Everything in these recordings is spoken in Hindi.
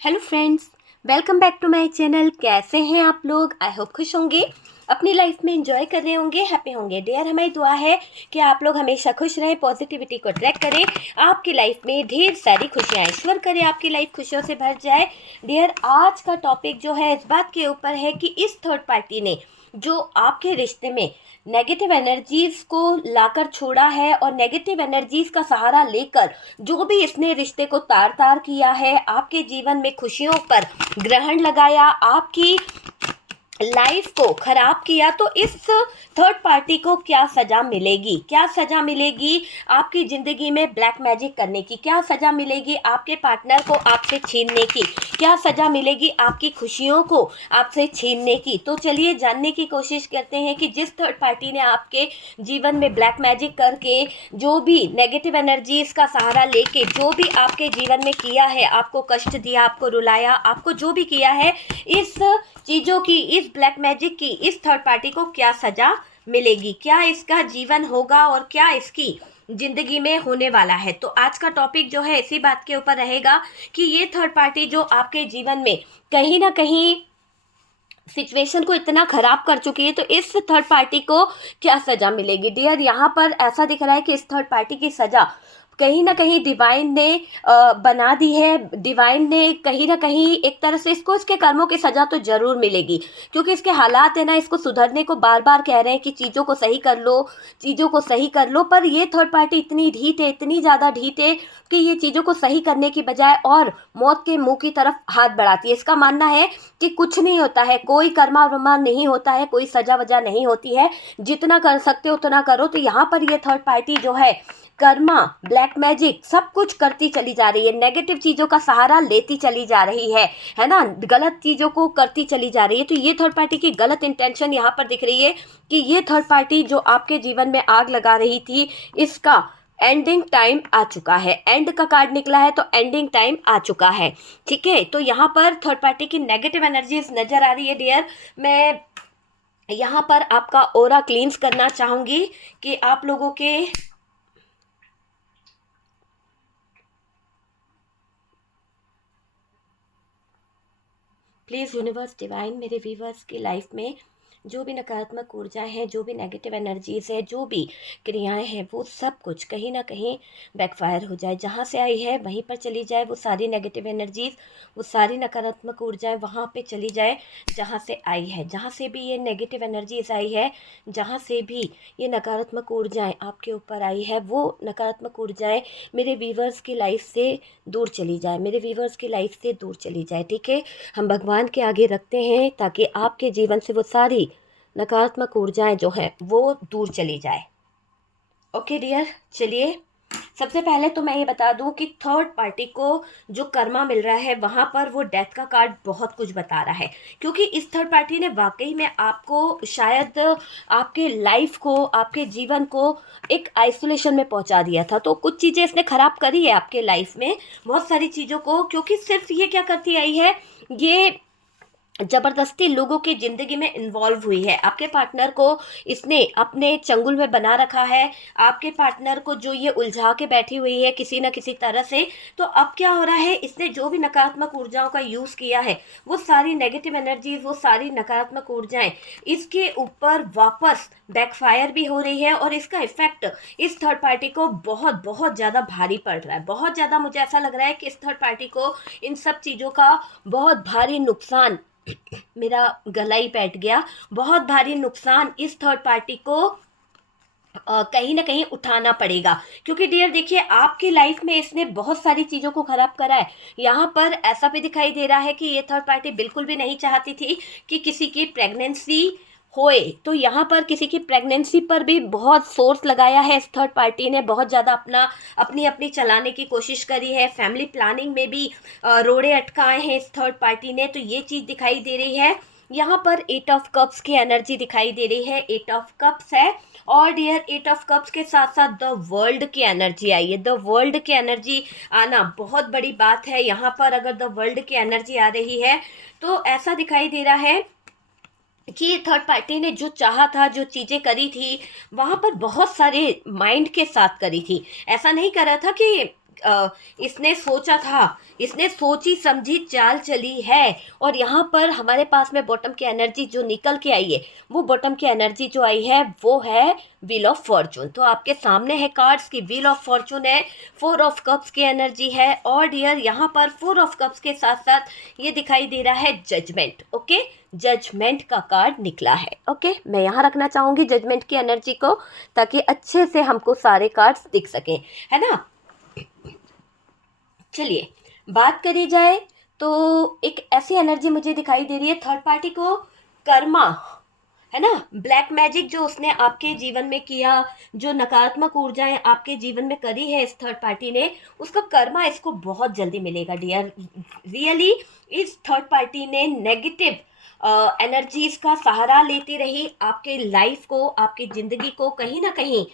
Hello friends, welcome back to my channel. कैसे हैं आप लोग? आई होप खुश होंगे, अपनी लाइफ में एंजॉय कर रहे होंगे, हैप्पी होंगे। डियर, हमारी दुआ है कि आप लोग हमेशा खुश रहें, पॉजिटिविटी को ट्रैक करें, आपकी लाइफ में ढेर सारी खुशियाँ ईश्वर करे आपकी लाइफ खुशियों से भर जाए। डियर, आज का टॉपिक जो है इस बात के ऊपर है कि इस थर्ड पार्टी ने जो आपके रिश्ते में नेगेटिव एनर्जीज को लाकर छोड़ा है और नेगेटिव एनर्जीज का सहारा लेकर जो भी इसने रिश्ते को तार तार किया है, आपके जीवन में खुशियों पर ग्रहण लगाया, आपकी लाइफ को खराब किया, तो इस थर्ड पार्टी को क्या सजा मिलेगी? क्या सजा मिलेगी आपकी ज़िंदगी में ब्लैक मैजिक करने की? क्या सजा मिलेगी आपके पार्टनर को आपसे छीनने की? क्या सजा मिलेगी आपकी खुशियों को आपसे छीनने की? तो चलिए जानने की कोशिश करते हैं कि जिस थर्ड पार्टी ने आपके जीवन में ब्लैक मैजिक करके, जो भी नेगेटिव एनर्जीज का सहारा लेके जो भी आपके जीवन में किया है, आपको कष्ट दिया, आपको रुलाया, आपको जो भी किया है, इस चीज़ों की, इस ब्लैक मैजिक की, इस थर्ड पार्टी को क्या सजा मिलेगी? क्या इसका जीवन होगा और क्या इसकी जिंदगी में होने वाला है? तो आज का टॉपिक जो है इसी बात के ऊपर रहेगा कि ये थर्ड पार्टी जो आपके जीवन में कहीं ना कहीं सिचुएशन को इतना खराब कर चुकी है, तो इस थर्ड पार्टी को क्या सजा मिलेगी? डियर, यहाँ पर ऐसा दिख रहा है कि इस थर्ड पार्टी की सजा कहीं ना कहीं डिवाइन ने बना दी है। डिवाइन ने कहीं ना कहीं एक तरह से इसको, इसके कर्मों की सजा तो जरूर मिलेगी, क्योंकि इसके हालात है ना, इसको सुधरने को बार बार कह रहे हैं कि चीज़ों को सही कर लो, चीज़ों को सही कर लो। पर ये थर्ड पार्टी इतनी ढीठ है, इतनी ज़्यादा ढीठ है कि ये चीज़ों को सही करने की बजाय और मौत के मुंह की तरफ हाथ बढ़ाती है। इसका मानना है कि कुछ नहीं होता है, कोई कर्मा वर्मा नहीं होता है, कोई सजा वजा नहीं होती है, जितना कर सकते हो उतना करो। तो यहाँ पर ये थर्ड पार्टी जो है कर्मा, ब्लैक मैजिक सब कुछ करती चली जा रही है, नेगेटिव चीज़ों का सहारा लेती चली जा रही है ना, गलत चीज़ों को करती चली जा रही है। तो ये थर्ड पार्टी की गलत इंटेंशन यहाँ पर दिख रही है कि ये थर्ड पार्टी जो आपके जीवन में आग लगा रही थी, इसका एंडिंग टाइम आ चुका है। एंड का कार्ड निकला है तो एंडिंग टाइम आ चुका है। ठीक है, तो यहाँ पर थर्ड पार्टी की नेगेटिव एनर्जीज नजर आ रही है। डियर, मैं यहाँ पर आपका ओरा क्लींस करना चाहूंगी कि आप लोगों के प्लीज़ यूनिवर्स डिवाइन मेरे व्यूवर्स की लाइफ में जो भी नकारात्मक ऊर्जाएं हैं, जो भी नेगेटिव एनर्जीज है, जो भी क्रियाएं हैं, वो सब कुछ कहीं ना कहीं बैकफायर हो जाए। जहाँ से आई है वहीं पर चली जाए वो सारी नेगेटिव एनर्जीज, वो सारी नकारात्मक ऊर्जाएं वहाँ पे चली जाए जहाँ से आई है। जहाँ से भी ये नेगेटिव एनर्जीज आई है, जहाँ से भी ये नकारात्मक ऊर्जाएं आपके ऊपर आई है, वो नकारात्मक ऊर्जाएं मेरे व्यूवर्स की लाइफ से दूर चली जाए, मेरे व्यूवर्स की लाइफ से दूर चली जाए। ठीक है, हम भगवान के आगे रखते हैं ताकि आपके जीवन से वो सारी नकारात्मक ऊर्जाएं जो हैं वो दूर चली जाए। ओके डियर, चलिए सबसे पहले तो मैं ये बता दूं कि थर्ड पार्टी को जो कर्मा मिल रहा है वहां पर वो डेथ का कार्ड बहुत कुछ बता रहा है, क्योंकि इस थर्ड पार्टी ने वाकई में आपको शायद आपके लाइफ को, आपके जीवन को एक आइसोलेशन में पहुंचा दिया था। तो कुछ चीज़ें इसने खराब करी है आपके लाइफ में, बहुत सारी चीज़ों को, क्योंकि सिर्फ ये क्या करती आई है, ये जबरदस्ती लोगों की जिंदगी में इन्वॉल्व हुई है। आपके पार्टनर को इसने अपने चंगुल में बना रखा है, आपके पार्टनर को जो ये उलझा के बैठी हुई है किसी न किसी तरह से। तो अब क्या हो रहा है, इसने जो भी नकारात्मक ऊर्जाओं का यूज़ किया है, वो सारी नेगेटिव एनर्जीज, वो सारी नकारात्मक ऊर्जाएं इसके ऊपर वापस बैकफायर भी हो रही है, और इसका इफेक्ट इस थर्ड पार्टी को बहुत बहुत ज़्यादा भारी पड़ रहा है। बहुत ज़्यादा मुझे ऐसा लग रहा है कि इस थर्ड पार्टी को इन सब चीज़ों का बहुत भारी नुकसान, मेरा गला ही बैठ गया, बहुत भारी नुकसान इस थर्ड पार्टी को कहीं ना कहीं उठाना पड़ेगा। क्योंकि डियर देखिए, आपकी लाइफ में इसने बहुत सारी चीज़ों को खराब करा है। यहाँ पर ऐसा भी दिखाई दे रहा है कि ये थर्ड पार्टी बिल्कुल भी नहीं चाहती थी कि किसी की प्रेगनेंसी होए। तो यहाँ पर किसी की प्रेगनेंसी पर भी बहुत फोर्स लगाया है इस थर्ड पार्टी ने, बहुत ज़्यादा अपनी अपनी चलाने की कोशिश करी है। फैमिली प्लानिंग में भी रोड़े अटकाए हैं इस थर्ड पार्टी ने। तो ये चीज़ दिखाई दे रही है। यहाँ पर 8 ऑफ कप्स की एनर्जी दिखाई दे रही है, 8 ऑफ कप्स है। और डियर, 8 ऑफ कप्स के साथ साथ द वर्ल्ड की एनर्जी आई है। द वर्ल्ड की एनर्जी आना बहुत बड़ी बात है। यहाँ पर अगर द वर्ल्ड की एनर्जी आ रही है तो ऐसा दिखाई दे रहा है कि ये थर्ड पार्टी ने जो चाहा था, जो चीज़ें करी थी, वहाँ पर बहुत सारे माइंड के साथ करी थी। ऐसा नहीं करा था कि इसने सोचा था, इसने सोची समझी चाल चली है। और यहाँ पर हमारे पास में बॉटम की एनर्जी जो निकल के आई है, वो बॉटम की एनर्जी जो आई है वो है व्हील ऑफ फॉर्चून। तो आपके सामने है कार्ड्स की व्हील ऑफ फॉर्चून है, 4 ऑफ कप्स की एनर्जी है। और डियर यहाँ पर 4 ऑफ कप्स के साथ साथ ये दिखाई दे रहा है जजमेंट। ओके, जजमेंट का कार्ड निकला है। ओके, मैं यहाँ रखना चाहूँगी जजमेंट की एनर्जी को, ताकि अच्छे से हमको सारे कार्ड्स दिख सकें, है ना। चलिए बात करी जाए तो एक ऐसी एनर्जी मुझे दिखाई दे रही है थर्ड पार्टी को कर्मा, है ना, ब्लैक मैजिक जो उसने आपके जीवन में किया, जो नकारात्मक ऊर्जाएं आपके जीवन में करी है इस थर्ड पार्टी ने, उसका कर्मा इसको बहुत जल्दी मिलेगा डियर। रियली इस थर्ड पार्टी ने नेगेटिव एनर्जीज का सहारा लेती रही आपके लाइफ को, आपकी ज़िंदगी को कहीं ना कहीं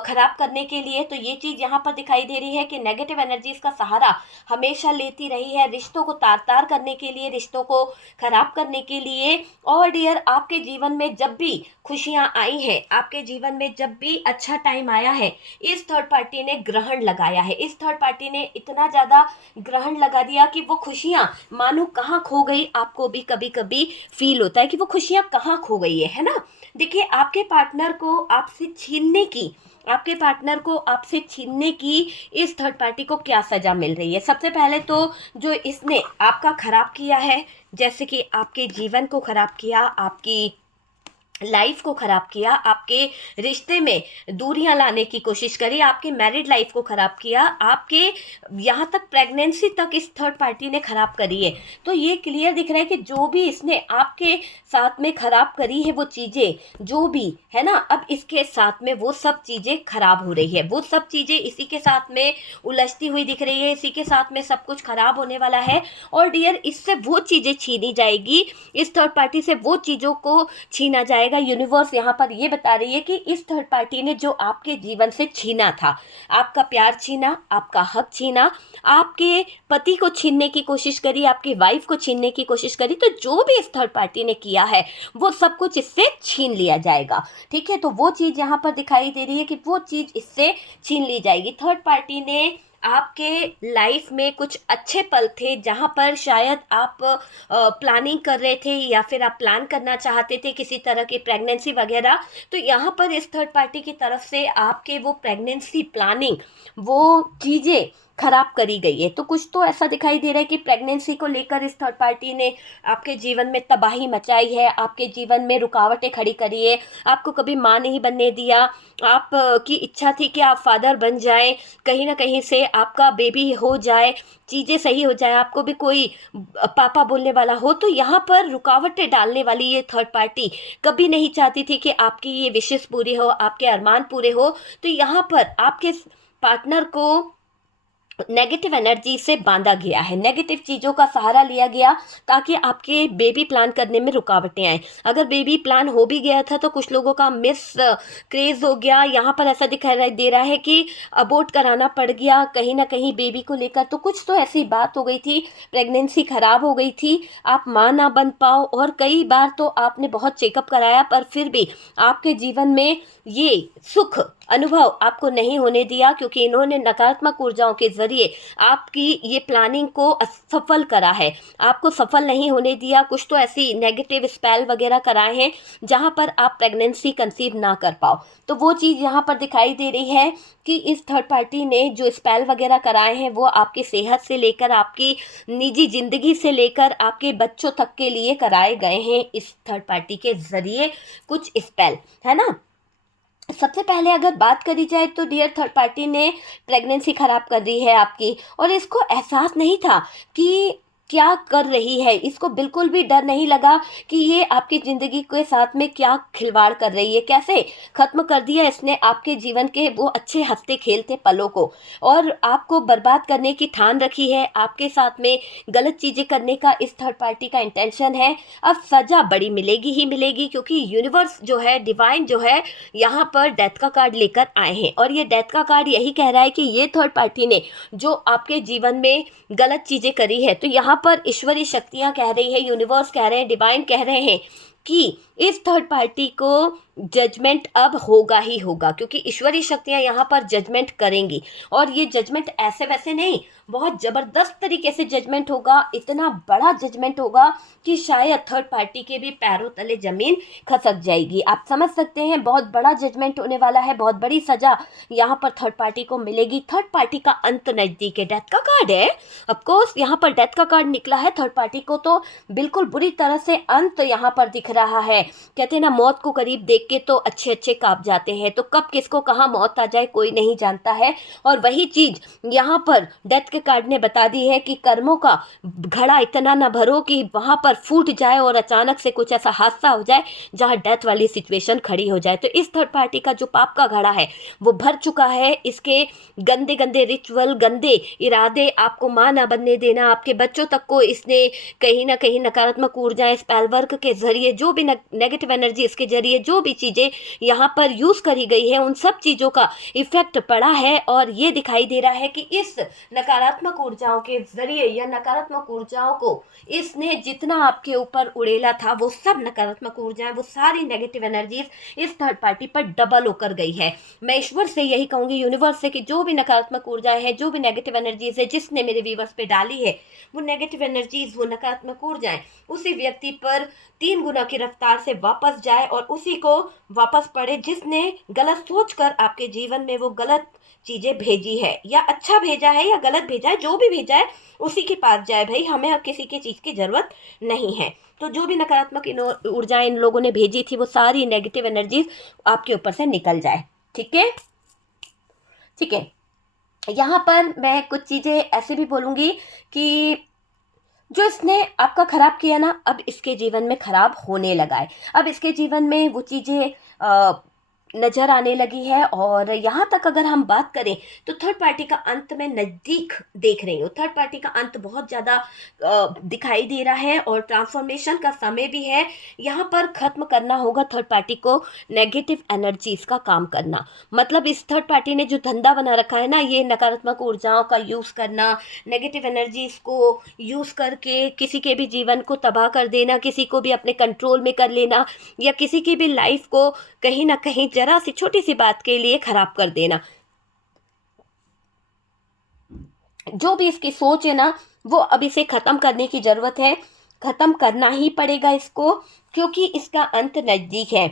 ख़राब करने के लिए। तो ये चीज़ यहाँ पर दिखाई दे रही है कि नेगेटिव एनर्जीज का सहारा हमेशा लेती रही है, रिश्तों को तार तार करने के लिए, रिश्तों को ख़राब करने के लिए। और डियर आपके जीवन में जब भी खुशियाँ आई हैं, आपके जीवन में जब भी अच्छा टाइम आया है, इस थर्ड पार्टी ने ग्रहण लगाया है। इस थर्ड पार्टी ने इतना ज़्यादा ग्रहण लगा दिया कि वो खुशियाँ मानो कहाँ खो गई। आपको भी कभी कभी फील होता है कि वो खुशियाँ कहाँ खो गई है ना। देखिए आपके पार्टनर को आपसे छीनने की, आपके पार्टनर को आपसे छीनने की इस थर्ड पार्टी को क्या सज़ा मिल रही है। सबसे पहले तो जो इसने आपका ख़राब किया है, जैसे कि आपके जीवन को ख़राब किया, आपकी लाइफ को ख़राब किया, आपके रिश्ते में दूरियां लाने की कोशिश करी, आपकी मैरिड लाइफ को ख़राब किया, आपके यहाँ तक प्रेगनेंसी तक इस थर्ड पार्टी ने ख़राब करी है। तो ये क्लियर दिख रहा है कि जो भी इसने आपके साथ में ख़राब करी है वो चीज़ें जो भी है ना, अब इसके साथ में वो सब चीज़ें ख़राब हो रही है, वो सब चीज़ें इसी के साथ में उलझती हुई दिख रही है, इसी के साथ में सब कुछ ख़राब होने वाला है। और डियर इससे वो चीज़ें छीनी जाएगी, इस थर्ड पार्टी से वो चीज़ों को छीना जाएगा। यूनिवर्स यहाँ पर ये बता रही है कि इस थर्ड पार्टी ने जो आपके जीवन से छीना था, आपका प्यार छीना, आपका हक छीना, आपके पति को छीनने की कोशिश करी, आपकी वाइफ को छीनने की कोशिश करी, तो जो भी इस थर्ड पार्टी ने किया है वो सब कुछ इससे छीन लिया जाएगा। ठीक है, तो वो चीज़ यहाँ पर दिखाई दे रही है कि वो चीज़ इससे छीन ली जाएगी। थर्ड पार्टी ने आपके लाइफ में कुछ अच्छे पल थे जहाँ पर शायद आप प्लानिंग कर रहे थे या फिर आप प्लान करना चाहते थे किसी तरह की प्रेगनेंसी वगैरह, तो यहाँ पर इस थर्ड पार्टी की तरफ से आपके वो प्रेगनेंसी प्लानिंग, वो चीज़ें खराब करी गई है। तो कुछ तो ऐसा दिखाई दे रहा है कि प्रेगनेंसी को लेकर इस थर्ड पार्टी ने आपके जीवन में तबाही मचाई है, आपके जीवन में रुकावटें खड़ी करी है, आपको कभी माँ नहीं बनने दिया, आप की इच्छा थी कि आप फादर बन जाएं, कहीं ना कहीं से आपका बेबी हो जाए, चीज़ें सही हो जाए, आपको भी कोई पापा बोलने वाला हो। तो यहाँ पर रुकावटें डालने वाली ये थर्ड पार्टी कभी नहीं चाहती थी कि आपकी ये विशेष पूरी हो, आपके अरमान पूरे हो। तो यहाँ पर आपके पार्टनर को नेगेटिव एनर्जी से बांधा गया है, नेगेटिव चीज़ों का सहारा लिया गया ताकि आपके बेबी प्लान करने में रुकावटें आए। अगर बेबी प्लान हो भी गया था तो कुछ लोगों का मिस क्रेज़ हो गया। यहाँ पर ऐसा दिखाई दे रहा है कि अबॉर्ट कराना पड़ गया कहीं ना कहीं बेबी को लेकर। तो कुछ तो ऐसी बात हो गई थी, प्रेगनेंसी ख़राब हो गई थी, आप माँ ना बन पाओ। और कई बार तो आपने बहुत चेकअप कराया पर फिर भी आपके जीवन में ये सुख अनुभव आपको नहीं होने दिया, क्योंकि इन्होंने नकारात्मक ऊर्जाओं के जरिए आपकी ये प्लानिंग को असफल करा है, आपको सफल नहीं होने दिया। कुछ तो ऐसी नेगेटिव स्पेल वगैरह कराए हैं जहां पर आप प्रेगनेंसी कंसीव ना कर पाओ। तो वो चीज़ यहाँ पर दिखाई दे रही है कि इस थर्ड पार्टी ने जो स्पेल वगैरह कराए हैं वो आपकी सेहत से लेकर आपकी निजी ज़िंदगी से लेकर आपके बच्चों तक के लिए कराए गए हैं इस थर्ड पार्टी के ज़रिए कुछ स्पेल, है ना। सबसे पहले अगर बात करी जाए तो डियर थर्ड पार्टी ने प्रेगनेंसी ख़राब कर दी है आपकी, और इसको एहसास नहीं था कि क्या कर रही है, इसको बिल्कुल भी डर नहीं लगा कि ये आपकी ज़िंदगी के साथ में क्या खिलवाड़ कर रही है, कैसे ख़त्म कर दिया इसने आपके जीवन के वो अच्छे हंसते खेलते पलों को, और आपको बर्बाद करने की ठान रखी है। आपके साथ में गलत चीज़ें करने का इस थर्ड पार्टी का इंटेंशन है। अब सज़ा बड़ी मिलेगी ही मिलेगी, क्योंकि यूनिवर्स जो है, डिवाइन जो है, यहाँ पर डेथ का कार्ड लेकर आए हैं। और ये डेथ का कार्ड यही कह रहा है कि ये थर्ड पार्टी ने जो आपके जीवन में गलत चीज़ें करी है, तो यहाँ पर ईश्वरीय शक्तियाँ कह रही है, यूनिवर्स कह रहे हैं, डिवाइन कह रहे हैं कि इस थर्ड पार्टी को जजमेंट अब होगा ही होगा, क्योंकि ईश्वरीय शक्तियाँ यहाँ पर जजमेंट करेंगी। और ये जजमेंट ऐसे वैसे नहीं, बहुत ज़बरदस्त तरीके से जजमेंट होगा, इतना बड़ा जजमेंट होगा कि शायद थर्ड पार्टी के भी पैरों तले ज़मीन खसक जाएगी। आप समझ सकते हैं, बहुत बड़ा जजमेंट होने वाला है, बहुत बड़ी सज़ा यहाँ पर थर्ड पार्टी को मिलेगी। थर्ड पार्टी का अंत नज़दीक है, डेथ का कार्ड है, ऑफकोर्स यहाँ पर डेथ का कार्ड निकला है। थर्ड पार्टी को तो बिल्कुल बुरी तरह से अंत यहाँ पर दिख रहा है। कहते हैं ना, मौत को करीब देख के तो अच्छे अच्छे कांप जाते हैं, तो कब किसको कहाँ मौत आ जाए कोई नहीं जानता है। और वही चीज़ यहाँ पर डेथ के कार्ड ने बता दी है कि कर्मों का घड़ा इतना ना भरो कि वहाँ पर फूट जाए और अचानक से कुछ ऐसा हादसा हो जाए जहाँ डेथ वाली सिचुएशन खड़ी हो जाए। तो इस थर्ड पार्टी का जो पाप का घड़ा है वो भर चुका है। इसके गंदे गंदे रिचुअल, गंदे इरादे, आपको मां ना बनने देना, आपके बच्चों तक को इसने कहीं ना कहीं नकारात्मक ऊर्जाएं, स्पेल वर्क के जरिए, जो भी नेगेटिव एनर्जी इसके जरिए जो भी चीज़ें यहाँ पर यूज़ करी गई है, उन सब चीज़ों का इफेक्ट पड़ा है। और ये दिखाई दे रहा है कि इस नकारात्मक ऊर्जाओं के जरिए या नकारात्मक ऊर्जाओं को इसने जितना आपके ऊपर उड़ेला था, वो सब नकारात्मक ऊर्जाएं, वो सारी नेगेटिव एनर्जीज इस थर्ड पार्टी पर डबल होकर गई है। मैं ईश्वर से यही कहूँगी, यूनिवर्स से, कि जो भी नकारात्मक ऊर्जाएं हैं, जो भी नेगेटिव एनर्जीज है जिसने मेरे व्यूवर्स पे डाली है, वो नेगेटिव एनर्जीज, वो नकारात्मक ऊर्जाएं उसी व्यक्ति पर 3 गुना की रफ्तार से वापस जाए और उसी को वापस पड़े जिसने गलत सोचकर आपके जीवन में वो गलत चीज़ें भेजी है, या अच्छा भेजा है या गलत भेजा है, जो भी भेजा है उसी के पास जाए भाई, हमें अब किसी की चीज़ की ज़रूरत नहीं है। तो जो भी नकारात्मक ऊर्जाएं इन लोगों ने भेजी थी, वो सारी नेगेटिव एनर्जीज आपके ऊपर से निकल जाए। ठीक है, ठीक है। यहाँ पर मैं कुछ चीज़ें ऐसे भी बोलूँगी कि जो इसने आपका खराब किया ना, अब इसके जीवन में खराब होने लगा है। अब इसके जीवन में वो चीज़ें नज़र आने लगी है। और यहाँ तक अगर हम बात करें तो थर्ड पार्टी का अंत में नज़दीक देख रही हूँ। थर्ड पार्टी का अंत बहुत ज़्यादा दिखाई दे रहा है और ट्रांसफॉर्मेशन का समय भी है। यहाँ पर ख़त्म करना होगा थर्ड पार्टी को नेगेटिव एनर्जीज का काम करना। मतलब इस थर्ड पार्टी ने जो धंधा बना रखा है ना, ये नकारात्मक ऊर्जाओं का यूज़ करना, नेगेटिव एनर्जीज को यूज़ करके किसी के भी जीवन को तबाह कर देना, किसी को भी अपने कंट्रोल में कर लेना, या किसी की भी लाइफ को कहीं ना कहीं जरा सी छोटी सी बात के लिए खराब कर देना। जो भी इसकी सोच है ना, वो अब इसे खत्म करने की जरूरत है, खत्म करना ही पड़ेगा इसको, क्योंकि इसका अंत नजदीक है।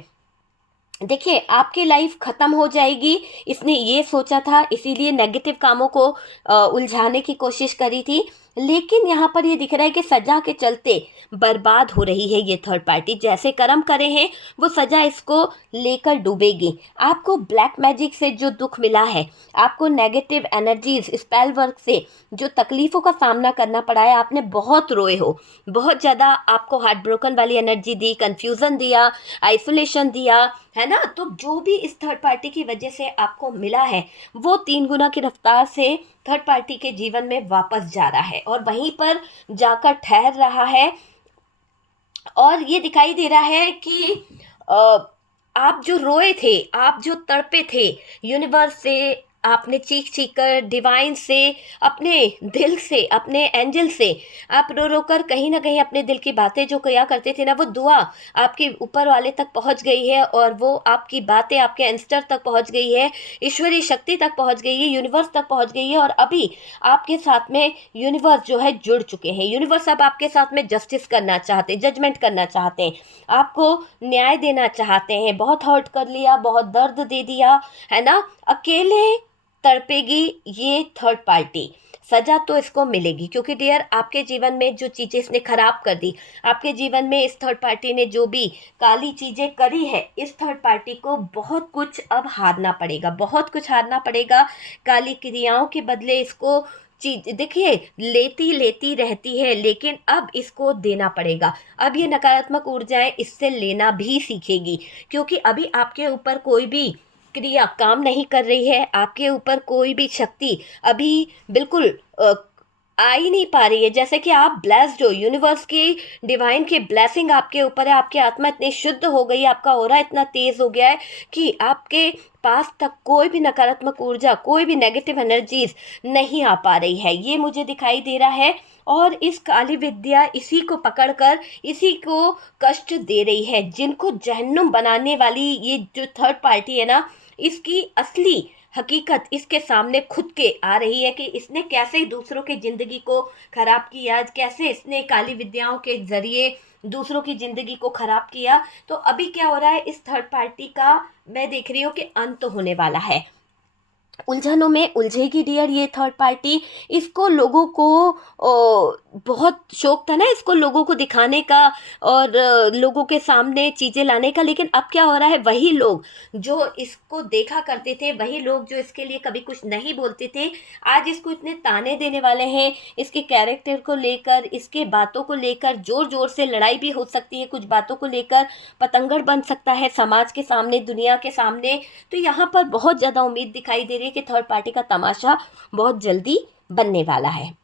देखिए, आपकी लाइफ खत्म हो जाएगी, इसने ये सोचा था, इसीलिए नेगेटिव कामों को उलझाने की कोशिश करी थी। लेकिन यहाँ पर ये दिख रहा है कि सजा के चलते बर्बाद हो रही है ये थर्ड पार्टी। जैसे कर्म करे हैं वो सजा इसको लेकर डूबेगी। आपको ब्लैक मैजिक से जो दुख मिला है, आपको नेगेटिव एनर्जीज, स्पेल वर्क से जो तकलीफ़ों का सामना करना पड़ा है, आपने बहुत रोए हो, बहुत ज़्यादा आपको हार्ट ब्रोकन वाली एनर्जी दी, कन्फ्यूज़न दिया, आइसोलेशन दिया, है ना। तो जो भी इस थर्ड पार्टी की वजह से आपको मिला है, वो 3 गुना की रफ्तार से थर्ड पार्टी के जीवन में वापस जा रहा है और वहीं पर जाकर ठहर रहा है। और ये दिखाई दे रहा है कि आप जो रोए थे, आप जो तड़पे थे, यूनिवर्स से आपने चीख चीख कर, डिवाइन से, अपने दिल से, अपने एंजल से आप रो रो कर कहीं ना कहीं अपने दिल की बातें जो किया करते थे ना, वो दुआ आपके ऊपर वाले तक पहुंच गई है और वो आपकी बातें आपके एंस्टर तक पहुंच गई है, ईश्वरीय शक्ति तक पहुंच गई है, यूनिवर्स तक पहुंच गई है। और अभी आपके साथ में यूनिवर्स जो है जुड़ चुके हैं। यूनिवर्स अब आपके साथ में जस्टिस करना चाहते हैं, जजमेंट करना चाहते हैं, आपको न्याय देना चाहते हैं। बहुत हर्ट कर लिया, बहुत दर्द दे दिया, है ना। अकेले तड़पेगी ये थर्ड पार्टी, सजा तो इसको मिलेगी, क्योंकि डियर आपके जीवन में जो चीज़ें इसने खराब कर दी, आपके जीवन में इस थर्ड पार्टी ने जो भी काली चीज़ें करी है, इस थर्ड पार्टी को बहुत कुछ अब हारना पड़ेगा, बहुत कुछ हारना पड़ेगा। काली क्रियाओं के बदले इसको चीज, देखिए, लेती लेती रहती है, लेकिन अब इसको देना पड़ेगा। अब ये नकारात्मक ऊर्जाएं इससे लेना भी सीखेगी, क्योंकि अभी आपके ऊपर कोई भी क्रिया काम नहीं कर रही है, आपके ऊपर कोई भी शक्ति अभी बिल्कुल आ ही नहीं पा रही है। जैसे कि आप ब्लेस्ड हो, यूनिवर्स की डिवाइन की ब्लेसिंग आपके ऊपर है, आपकी आत्मा इतनी शुद्ध हो गई, आपका ऑरा इतना तेज हो गया है कि आपके पास तक कोई भी नकारात्मक ऊर्जा, कोई भी नेगेटिव एनर्जीज नहीं आ पा रही है, ये मुझे दिखाई दे रहा है। और इस काली विद्या इसी को पकड़कर इसी को कष्ट दे रही है। जिनको जहन्नुम बनाने वाली ये जो थर्ड पार्टी है ना, इसकी असली हकीकत इसके सामने खुद के आ रही है कि इसने कैसे दूसरों की ज़िंदगी को ख़राब किया, कैसे इसने काली विद्याओं के ज़रिए दूसरों की ज़िंदगी को ख़राब किया। तो अभी क्या हो रहा है, इस थर्ड पार्टी का मैं देख रही हूँ कि अंत होने वाला है। उलझनों में उलझेगी डियर ये थर्ड पार्टी। इसको लोगों को बहुत शौक था ना इसको लोगों को दिखाने का और लोगों के सामने चीज़ें लाने का, लेकिन अब क्या हो रहा है, वही लोग जो इसको देखा करते थे, वही लोग जो इसके लिए कभी कुछ नहीं बोलते थे, आज इसको इतने ताने देने वाले हैं। इसके कैरेक्टर को लेकर, इसके बातों को लेकर ज़ोर ज़ोर से लड़ाई भी हो सकती है, कुछ बातों को लेकर पतंगड़ बन सकता है समाज के सामने, दुनिया के सामने। तो यहाँ पर बहुत ज़्यादा उम्मीद दिखाई दे रही है कि थर्ड पार्टी का तमाशा बहुत जल्दी बनने वाला है।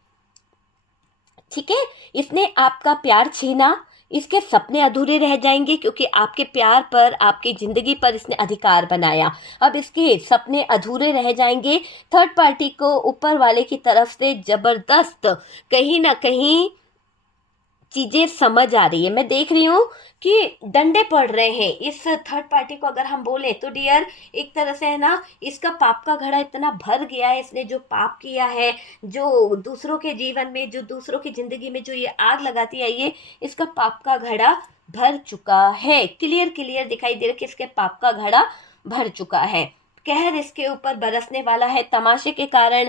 ठीक है, इसने आपका प्यार छीना, इसके सपने अधूरे रह जाएंगे क्योंकि आपके प्यार पर, आपकी ज़िंदगी पर इसने अधिकार बनाया। अब इसके सपने अधूरे रह जाएंगे। थर्ड पार्टी को ऊपर वाले की तरफ से ज़बरदस्त कहीं ना कहीं चीज़ें समझ आ रही है। मैं देख रही हूँ कि डंडे पड़ रहे हैं इस थर्ड पार्टी को, अगर हम बोलें तो डियर एक तरह से है ना, इसका पाप का घड़ा इतना भर गया है, इसने जो पाप किया है, जो दूसरों के जीवन में, जो दूसरों की ज़िंदगी में जो ये आग लगाती आई है, इसका पाप का घड़ा भर चुका है। क्लियर क्लियर दिखाई दे रहा है कि इसके पाप का घड़ा भर चुका है। कहर इसके ऊपर बरसने वाला है। तमाशे के कारण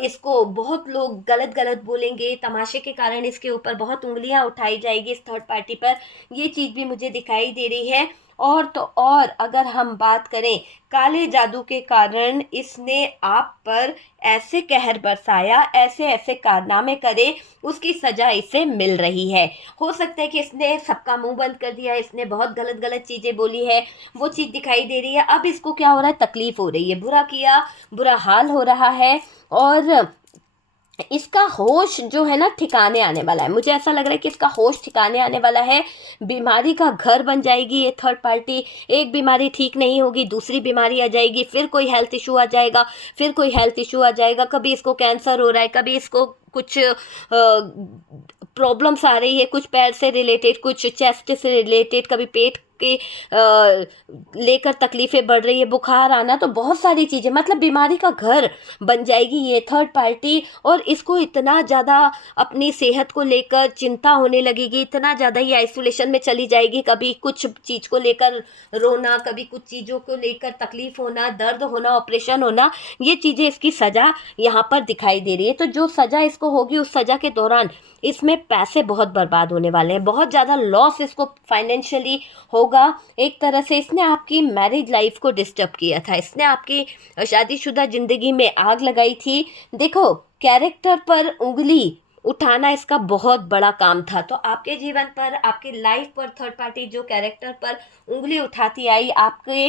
इसको बहुत लोग गलत गलत बोलेंगे, तमाशे के कारण इसके ऊपर बहुत उंगलियां उठाई जाएगी इस थर्ड पार्टी पर, ये चीज़ भी मुझे दिखाई दे रही है। और तो और अगर हम बात करें, काले जादू के कारण इसने आप पर ऐसे कहर बरसाया, ऐसे ऐसे कारनामे करे, उसकी सज़ा इसे मिल रही है। हो सकता है कि इसने सबका मुंह बंद कर दिया, इसने बहुत गलत गलत चीज़ें बोली है, वो चीज़ दिखाई दे रही है। अब इसको क्या हो रहा है, तकलीफ़ हो रही है, बुरा किया बुरा हाल हो रहा है और इसका होश जो है ना ठिकाने आने वाला है। मुझे ऐसा लग रहा है कि इसका होश ठिकाने आने वाला है। बीमारी का घर बन जाएगी ये थर्ड पार्टी। एक बीमारी ठीक नहीं होगी, दूसरी बीमारी आ जाएगी, फिर कोई हेल्थ इशू आ जाएगा, फिर कोई हेल्थ इशू आ जाएगा। कभी इसको कैंसर हो रहा है, कभी इसको कुछ प्रॉब्लम्स आ रही है, कुछ पैर से रिलेटेड, कुछ चेस्ट से रिलेटेड, कभी पेट के लेकर तकलीफ़ें बढ़ रही है, बुखार आना, तो बहुत सारी चीज़ें, मतलब बीमारी का घर बन जाएगी ये थर्ड पार्टी। और इसको इतना ज़्यादा अपनी सेहत को लेकर चिंता होने लगेगी, इतना ज़्यादा ये आइसोलेशन में चली जाएगी, कभी कुछ चीज़ को लेकर रोना, कभी कुछ चीज़ों को लेकर तकलीफ़ होना, दर्द होना, ऑपरेशन होना, ये चीज़ें इसकी सज़ा यहाँ पर दिखाई दे रही है। तो जो सज़ा इसको होगी, उस सज़ा के दौरान इसमें पैसे बहुत बर्बाद होने वाले हैं, बहुत ज़्यादा लॉस इसको फाइनेंशियली होगा। एक तरह से इसने आपकी मैरिज लाइफ को डिस्टर्ब किया था, इसने आपकी शादीशुदा ज़िंदगी में आग लगाई थी। देखो, कैरेक्टर पर उंगली उठाना इसका बहुत बड़ा काम था। तो आपके जीवन पर, आपकी लाइफ पर थर्ड पार्टी जो कैरेक्टर पर उंगली उठाती आई, आपके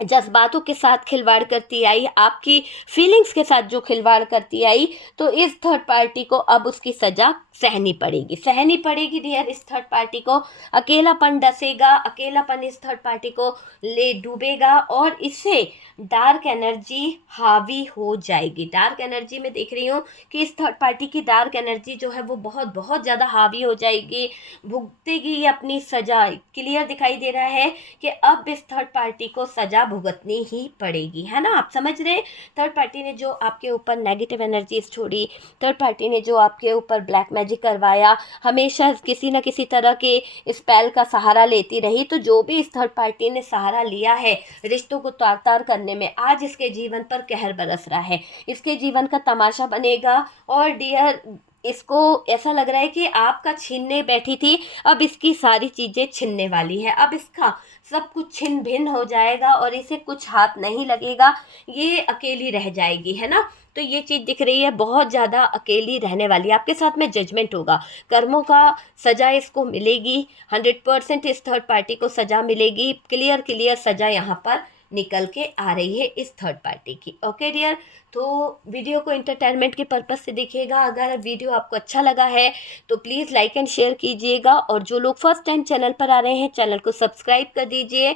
जज्बातों के साथ खिलवाड़ करती आई, आपकी फीलिंग्स के साथ जो खिलवाड़ करती आई, तो इस थर्ड पार्टी को अब उसकी सज़ा सहनी पड़ेगी डियर। इस थर्ड पार्टी को अकेलापन डसेगा, अकेलापन इस थर्ड पार्टी को ले डूबेगा और इससे डार्क एनर्जी हावी हो जाएगी। डार्क एनर्जी में देख रही हूँ कि इस थर्ड पार्टी की डार्क एनर्जी जो है वो बहुत बहुत ज़्यादा हावी हो जाएगी, भुगतेगी ये अपनी सज़ा। क्लियर दिखाई दे रहा है कि अब इस थर्ड पार्टी को सज़ा भुगतनी ही पड़ेगी, है ना। आप समझ रहे हैं, थर्ड पार्टी ने जो आपके ऊपर नेगेटिव एनर्जीज छोड़ी, थर्ड पार्टी ने जो आपके ऊपर ब्लैक मैजिक करवाया, हमेशा किसी न किसी तरह के स्पेल का सहारा लेती रही, तो जो भी इस थर्ड पार्टी ने सहारा लिया है रिश्तों को तार तार करने में, आज इसके जीवन पर कहर बरस रहा है, इसके जीवन का तमाशा बनेगा। और डियर, इसको ऐसा लग रहा है कि आपका छीनने बैठी थी, अब इसकी सारी चीज़ें छीनने वाली है, अब इसका सब कुछ छिन भिन्न हो जाएगा और इसे कुछ हाथ नहीं लगेगा, ये अकेली रह जाएगी, है ना। तो ये चीज़ दिख रही है, बहुत ज़्यादा अकेली रहने वाली है। आपके साथ में जजमेंट होगा, कर्मों का सज़ा इसको मिलेगी, 100% इस थर्ड पार्टी को सज़ा मिलेगी, क्लियर सज़ा यहाँ पर निकल के आ रही है इस थर्ड पार्टी की। ओके डियर, तो वीडियो को एंटरटेनमेंट के पर्पज़ से देखिएगा। अगर वीडियो आपको अच्छा लगा है तो प्लीज़ लाइक एंड शेयर कीजिएगा, और जो लोग फर्स्ट टाइम चैनल पर आ रहे हैं चैनल को सब्सक्राइब कर दीजिए।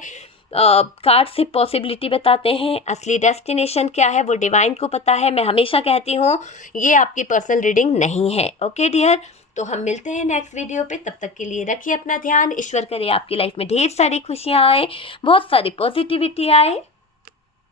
कार्ड से पॉसिबिलिटी बताते हैं, असली डेस्टिनेशन क्या है वो डिवाइन को पता है। मैं हमेशा कहती हूँ ये आपकी पर्सनल रीडिंग नहीं है। ओके डियर, तो हम मिलते हैं नेक्स्ट वीडियो पे। तब तक के लिए रखिए अपना ध्यान। ईश्वर करे आपकी लाइफ में ढेर सारी खुशियाँ आए, बहुत सारी पॉजिटिविटी आए।